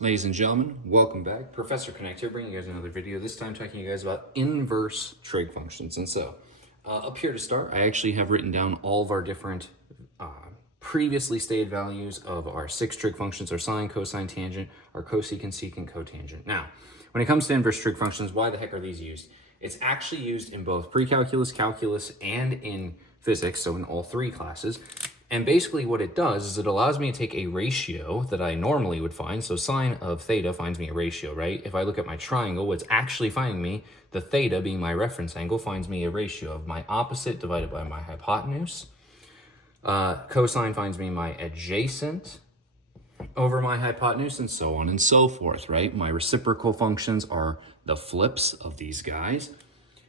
Ladies and gentlemen, welcome back. Professor Connect here, bringing you guys another video, this time talking to you guys about inverse trig functions. And so, up here to start, I actually have written down all of our different previously stated values of our 6 trig functions, our sine, cosine, tangent, our cosecant, secant, cotangent. Now, when it comes to inverse trig functions, why the heck are these used? It's actually used in both pre-calculus, calculus, and in physics, so in all 3 classes. And basically what it does is it allows me to take a ratio that I normally would find. So sine of theta finds me a ratio, right? If I look at my triangle, what's actually finding me, the theta being my reference angle, finds me a ratio of my opposite divided by my hypotenuse. Cosine finds me my adjacent over my hypotenuse, and so on and so forth, right? My reciprocal functions are the flips of these guys.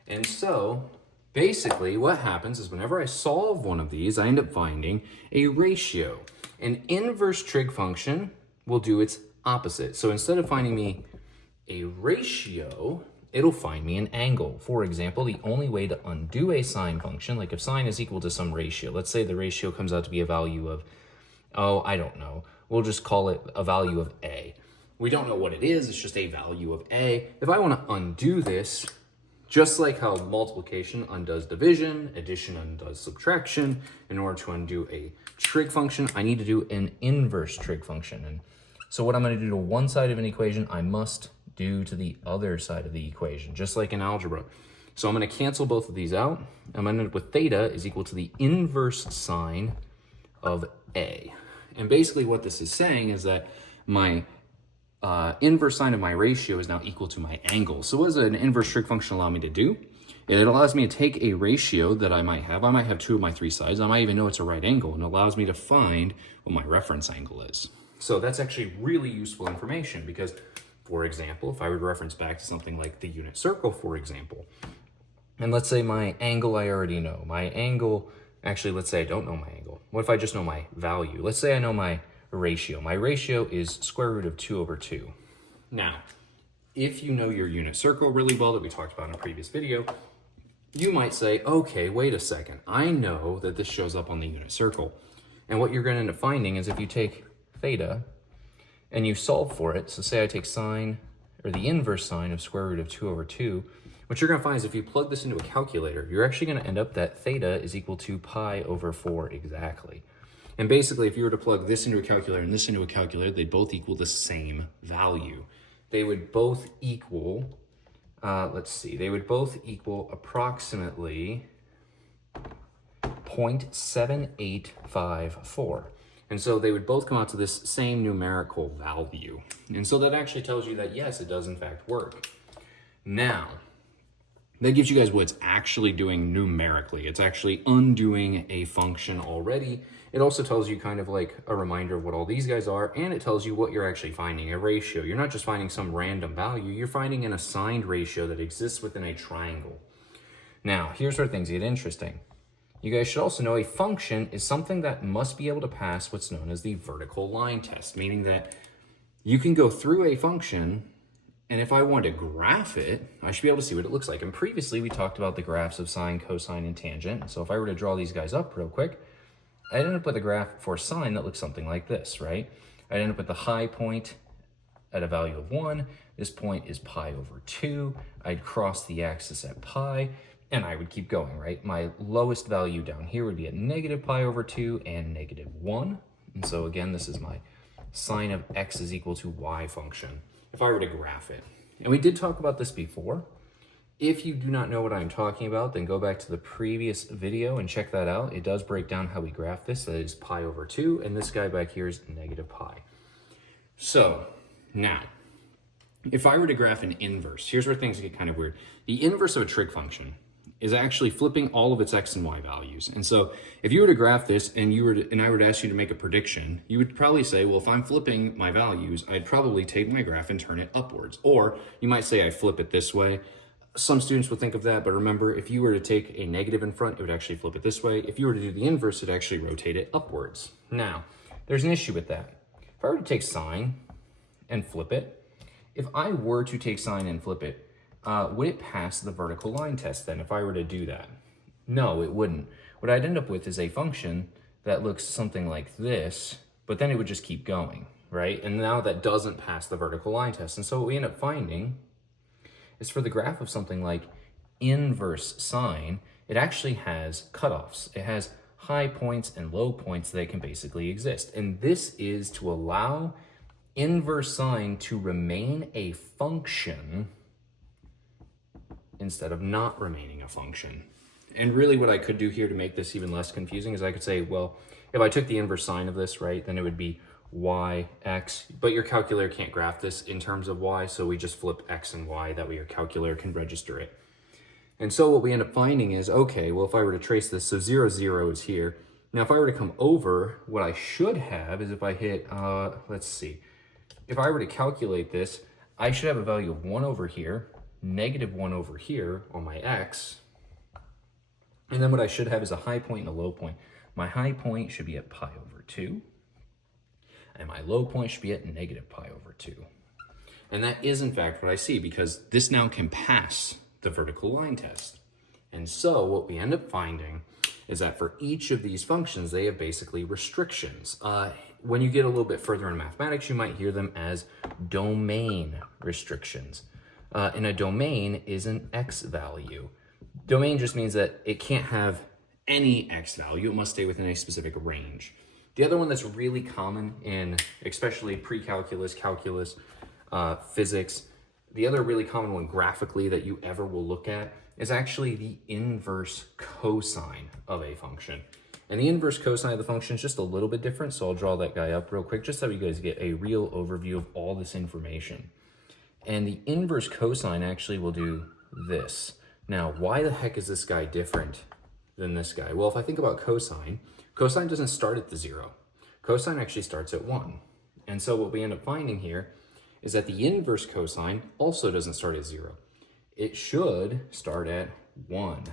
And so basically, what happens is whenever I solve one of these, I end up finding a ratio. An inverse trig function will do its opposite. So instead of finding me a ratio, it'll find me an angle. For example, the only way to undo a sine function, like if sine is equal to some ratio, let's say the ratio comes out to be a value of, I don't know, we'll just call it a value of a. We don't know what it is, it's just a value of a. If I want to undo this, just like how multiplication undoes division, addition undoes subtraction, in order to undo a trig function, I need to do an inverse trig function. And so what I'm going to do to one side of an equation, I must do to the other side of the equation, just like in algebra. So I'm going to cancel both of these out. I'm going to end up with theta is equal to the inverse sine of a. And basically what this is saying is that my inverse sine of my ratio is now equal to my angle. So what does an inverse trig function allow me to do? It allows me to take a ratio that I might have. I might have 2 of my 3 sides. I might even know it's a right angle, and it allows me to find what my reference angle is. So that's actually really useful information because, for example, if I would reference back to something like the unit circle, for example, and let's say my angle I already know. My angle, actually, let's say I don't know my angle. What if I just know my value? Let's say I know my ratio. My ratio is square root of 2 over 2. Now, if you know your unit circle really well that we talked about in a previous video, you might say, okay, wait a second. I know that this shows up on the unit circle. And what you're going to end up finding is if you take theta and you solve for it, so say I take sine, or the inverse sine of square root of 2 over 2, what you're going to find is if you plug this into a calculator, you're actually going to end up that theta is equal to pi over 4 exactly. And basically, if you were to plug this into a calculator and this into a calculator, they both equal the same value. They would both equal, they would both equal approximately 0.7854. And so they would both come out to this same numerical value. And so that actually tells you that, yes, it does in fact work. Now, that gives you guys what it's actually doing numerically. It's actually undoing a function already. It also tells you kind of like a reminder of what all these guys are, and it tells you what you're actually finding, a ratio. You're not just finding some random value, you're finding an assigned ratio that exists within a triangle. Now, here's where things get interesting. You guys should also know a function is something that must be able to pass what's known as the vertical line test, meaning that you can go through a function, and if I want to graph it, I should be able to see what it looks like. And previously, we talked about the graphs of sine, cosine, and tangent. So if I were to draw these guys up real quick, I'd end up with a graph for sine that looks something like this, right? I'd end up with the high point at a value of 1. This point is pi over 2. I'd cross the axis at pi, and I would keep going, right? My lowest value down here would be at negative pi over 2 and negative 1. And so again, this is my sine of x is equal to y function, if I were to graph it. And we did talk about this before. If you do not know what I'm talking about, then go back to the previous video and check that out. It does break down how we graph this. That is pi over 2, and this guy back here is negative pi. So, now, if I were to graph an inverse, here's where things get kind of weird. The inverse of a trig function is actually flipping all of its x and y values. And so, if you were to graph this and I were to ask you to make a prediction, you would probably say, well, if I'm flipping my values, I'd probably take my graph and turn it upwards. Or you might say I flip it this way. Some students would think of that, but remember, if you were to take a negative in front, it would actually flip it this way. If you were to do the inverse, it'd actually rotate it upwards. Now, there's an issue with that. If I were to take sine and flip it, if I were to take sine and flip it, would it pass the vertical line test then if I were to do that? No, it wouldn't. What I'd end up with is a function that looks something like this, but then it would just keep going. right? And now that doesn't pass the vertical line test. And so what we end up finding is for the graph of something like inverse sine, it actually has cutoffs. It has high points and low points that can basically exist. And this is to allow inverse sine to remain a function instead of not remaining a function. And really what I could do here to make this even less confusing is I could say, well, if I took the inverse sine of this, right, then it would be y, x, but your calculator can't graph this in terms of y, so we just flip x and y, that way your calculator can register it. And so what we end up finding is, okay, well, if I were to trace this, so 0, 0 is here. Now, if I were to come over, what I should have is if I hit, let's see, if I were to calculate this, I should have a value of 1 over here, negative 1 over here on my x, and then what I should have is a high point and a low point. My high point should be at pi over 2, and my low point should be at negative pi over 2. And that is, in fact, what I see, because this now can pass the vertical line test. And so what we end up finding is that for each of these functions, they have basically restrictions. When you get a little bit further in mathematics, you might hear them as domain restrictions. And a domain is an x value. Domain just means that it can't have any x value. It must stay within a specific range. The other one that's really common in especially pre-calculus, calculus, physics, the other really common one graphically that you ever will look at is actually the inverse cosine of a function. And the inverse cosine of the function is just a little bit different, so I'll draw that guy up real quick just so you guys get a real overview of all this information. And the inverse cosine actually will do this. Now, why the heck is this guy different than this guy? Well, if I think about cosine, cosine doesn't start at the 0. Cosine actually starts at 1. And so what we end up finding here is that the inverse cosine also doesn't start at 0. It should start at 1.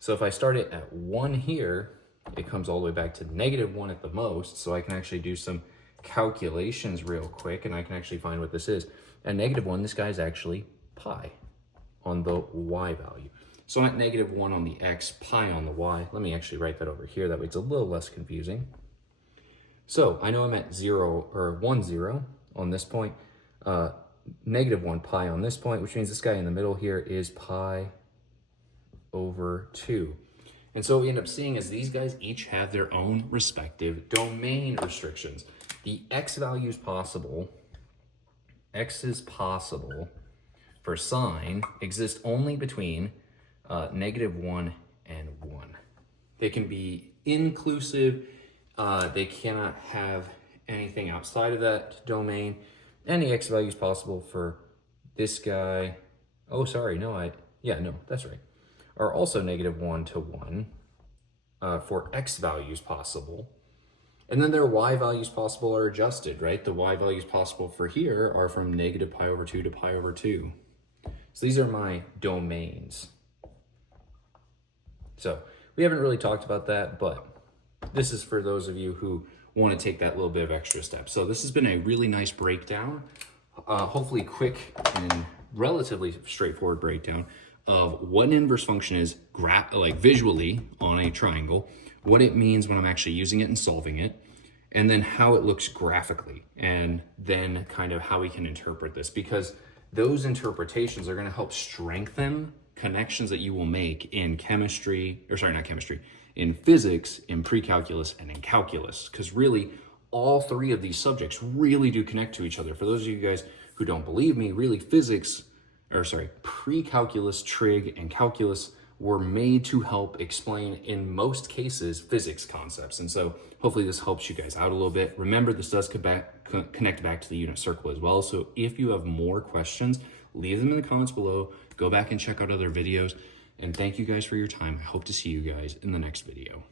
So if I start it at 1 here, it comes all the way back to negative 1 at the most, so I can actually do some calculations real quick, and I can actually find what this is. At negative 1, this guy is actually pi on the y value. So I'm at negative 1 on the x, pi on the y. Let me actually write that over here, that way it's a little less confusing. So I know I'm at 0, or 1, 0 on this point, negative 1 pi on this point, which means this guy in the middle here is pi over 2. And so what we end up seeing is these guys each have their own respective domain restrictions. The x values possible, x is possible for sine exist only between negative 1 and 1. They can be inclusive, they cannot have anything outside of that domain. And the x values possible for this guy, oh, sorry, no, that's right, are also negative 1 to 1 for x values possible. And then their y values possible are adjusted, right? The y values possible for here are from negative pi over 2 to pi over 2. So these are my domains. So we haven't really talked about that, but this is for those of you who want to take that little bit of extra step. So this has been a really nice breakdown, hopefully quick and relatively straightforward breakdown of what an inverse function is visually on a triangle, what it means when I'm actually using it and solving it, and then how it looks graphically, and then kind of how we can interpret this, because those interpretations are going to help strengthen connections that you will make in in physics, in pre-calculus, and in calculus, because really all three of these subjects really do connect to each other. For those of you guys who don't believe me, really pre-calculus, trig, and calculus were made to help explain, in most cases, physics concepts. And so hopefully this helps you guys out a little bit. Remember, this does connect back to the unit circle as well. So if you have more questions, leave them in the comments below. Go back and check out other videos. And thank you guys for your time. I hope to see you guys in the next video.